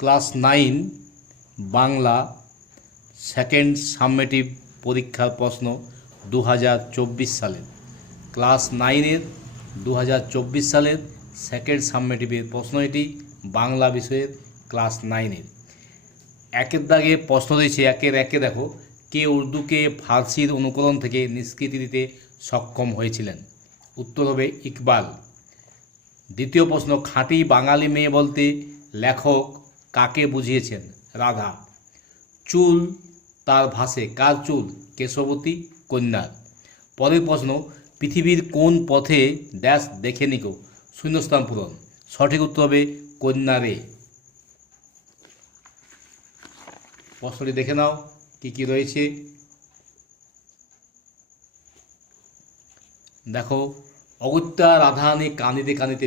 Class 9 Bangla second সাবমেটিভ পরীক্ষার প্রশ্ন 2024 সালের। ক্লাস 9-এর 2024 সালের সেকেন্ড সাবমেটিভের প্রশ্ন এটি, বাংলা বিষয়ের ক্লাস 9-এর। একের দাগে প্রশ্ন দিয়েছে, একে দেখো, কে উর্দুকে ফার্সির অনুকরণ থেকে নিষ্কৃতি দিতে সক্ষম হয়েছিলেন? উত্তর হবে ইকবাল। দ্বিতীয় প্রশ্ন, খাঁটি বাঙালি মেয়ে বলতে লেখক কাকে বুঝিয়েছেন? রাধা। চুল তার ভাসে, কার চুল? কেশবতী কন্যার। পরের প্রশ্ন, পৃথিবীর কোন পথে ড্যাশ দেখে নিকো? শূন্যস্থান পূরণ। সঠিক উত্তর হবে কন্যারে। প্রশ্নটি দেখে নাও কি কি রয়েছে। দেখো, অগত্যা রাধারানী কাঁদিতে কাঁদিতে